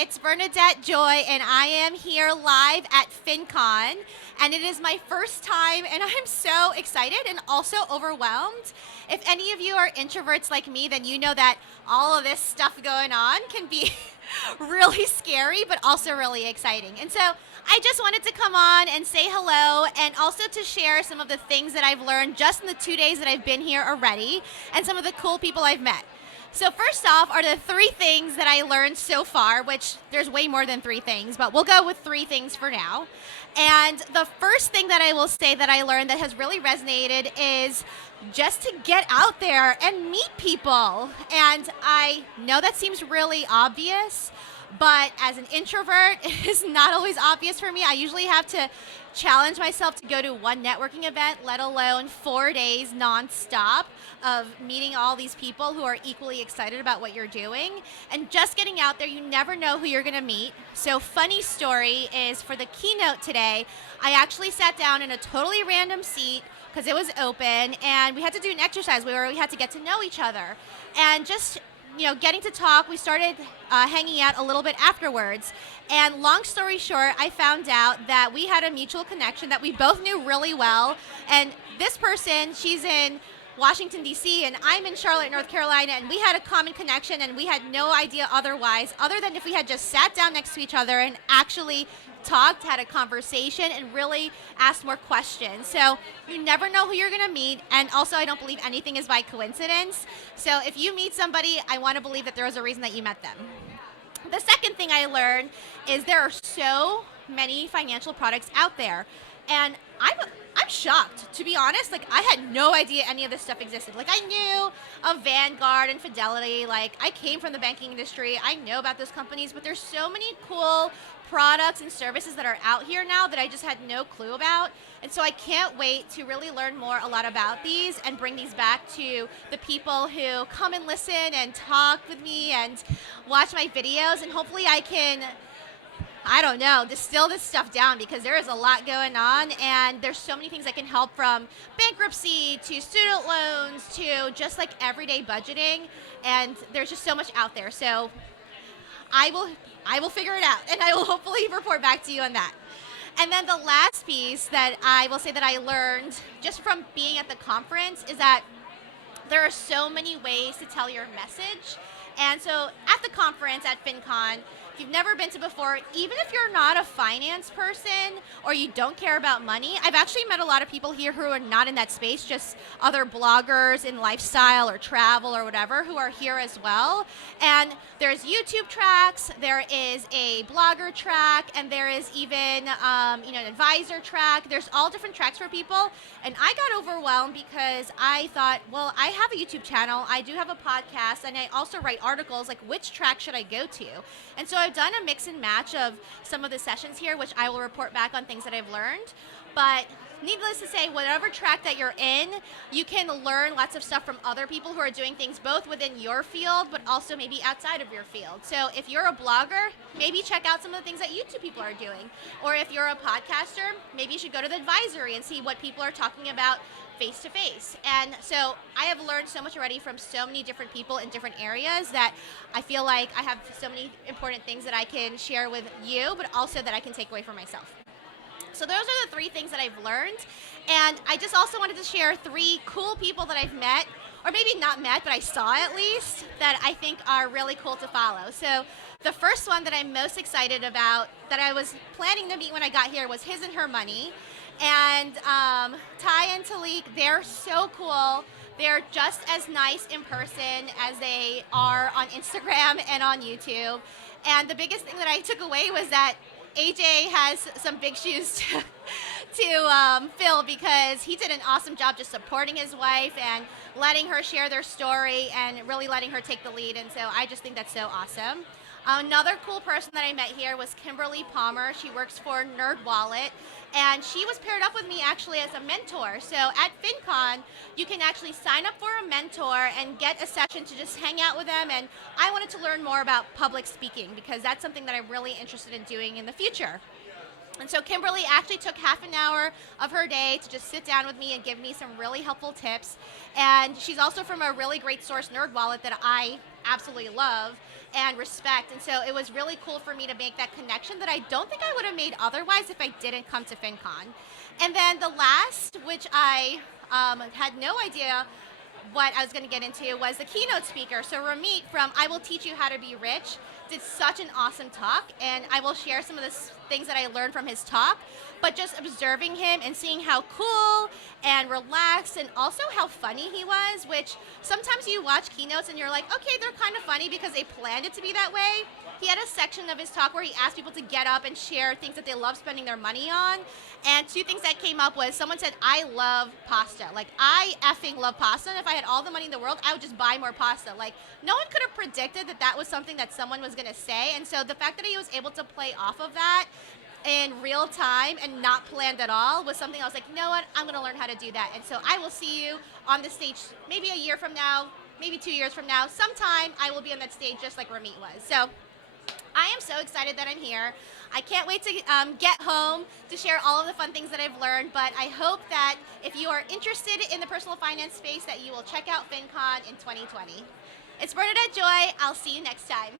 It's Bernadette Joy, and I am here live at FinCon, and it is my first time, and I'm so excited and also overwhelmed. If any of you are introverts like me, then you know that all of this stuff going on can be really scary, but also really exciting. And so I just wanted to come on and say hello, and also to share some of the things that I've learned just in the 2 days that I've been here already, and some of the cool people I've met. So first off are the 3 things that I learned so far, which there's way more than 3 things, but we'll go with 3 things for now. And the first thing that I will say that I learned that has really resonated is just to get out there and meet people. And I know that seems really obvious, but as an introvert, it is not always obvious for me. I usually have to challenge myself to go to one networking event, let alone 4 days nonstop of meeting all these people who are equally excited about what you're doing. And just getting out there, you never know who you're going to meet. So funny story is for the keynote today, I actually sat down in a totally random seat because it was open, and we had to do an exercise where we had to get to know each other. And just getting to talk, we started hanging out a little bit afterwards. And long story short, I found out that we had a mutual connection that we both knew really well. And this person, she's in Washington, D.C., and I'm in Charlotte, North Carolina, and we had a common connection, and we had no idea otherwise, other than if we had just sat down next to each other and actually talked, had a conversation, and really asked more questions. So you never know who you're going to meet, and also I don't believe anything is by coincidence. So if you meet somebody, I want to believe that there was a reason that you met them. The second thing I learned is there are so many financial products out there, and I'm shocked, to be honest. Like, I had no idea any of this stuff existed. Like, I knew of Vanguard and Fidelity. Like, I came from the banking industry. I know about those companies, but there's so many cool products and services that are out here now that I just had no clue about. And so I can't wait to really learn more a lot about these and bring these back to the people who come and listen and talk with me and watch my videos. And hopefully I can, distill this stuff down, because there is a lot going on, and there's so many things that can help, from bankruptcy to student loans to just like everyday budgeting, and there's just so much out there. So I will figure it out, and I will hopefully report back to you on that. And then the last piece that I will say that I learned just from being at the conference is that there are so many ways to tell your message. And so at the conference at FinCon, if you've never been to before, even if you're not a finance person or you don't care about money, I've actually met a lot of people here who are not in that space, just other bloggers in lifestyle or travel or whatever who are here as well. And there's YouTube tracks, there is a blogger track, and there is even an advisor track. There's all different tracks for people. And I got overwhelmed because I thought, well, I have a YouTube channel, I do have a podcast, and I also write articles. Like, which track should I go to? And so I've done a mix and match of some of the sessions here, which I will report back on things that I've learned. But needless to say, whatever track that you're in, you can learn lots of stuff from other people who are doing things both within your field, but also maybe outside of your field. So if you're a blogger, maybe check out some of the things that YouTube people are doing. Or if you're a podcaster, maybe you should go to the advisory and see what people are talking about face to face. And so I have learned so much already from so many different people in different areas that I feel like I have so many important things that I can share with you, but also that I can take away for myself. So those are the 3 things that I've learned. And I just also wanted to share 3 cool people that I've met, or maybe not met, but I saw at least, that I think are really cool to follow. So the first one that I'm most excited about, that I was planning to meet when I got here, was His and Her Money. And Ty and Talik, they're so cool. They're just as nice in person as they are on Instagram and on YouTube. And the biggest thing that I took away was that AJ has some big shoes to fill, because he did an awesome job just supporting his wife and letting her share their story and really letting her take the lead. And so I just think that's so awesome. Another cool person that I met here was Kimberly Palmer. She works for NerdWallet, and she was paired up with me actually as a mentor. So at FinCon, you can actually sign up for a mentor and get a session to just hang out with them. And I wanted to learn more about public speaking, because that's something that I'm really interested in doing in the future. And so Kimberly actually took half an hour of her day to just sit down with me and give me some really helpful tips. And she's also from a really great source, NerdWallet, that I absolutely love. and respect. And so it was really cool for me to make that connection that I don't think I would have made otherwise if I didn't come to FinCon. And then the last, which I had no idea what I was going to get into, was the keynote speaker. So Ramit from I Will Teach You How to Be Rich did such an awesome talk, and I will share some of the things that I learned from his talk. But just observing him and seeing how cool and relaxed and also how funny he was, which sometimes you watch keynotes and you're like, okay, they're kind of funny because they planned it to be that way. He had a section of his talk where he asked people to get up and share things that they love spending their money on. And two things that came up was someone said, I love pasta. Like, I effing love pasta. And if I had all the money in the world, I would just buy more pasta. Like, no one could have predicted that that was something that someone was going to say. And so the fact that he was able to play off of that in real time and not planned at all was something I was like, you know what, I'm going to learn how to do that. And so I will see you on the stage maybe a year from now, maybe 2 years from now. Sometime I will be on that stage just like Ramit was. So I am so excited that I'm here. I can't wait to get home to share all of the fun things that I've learned, but I hope that if you are interested in the personal finance space that you will check out FinCon in 2020. It's Bernadette Joy. I'll see you next time.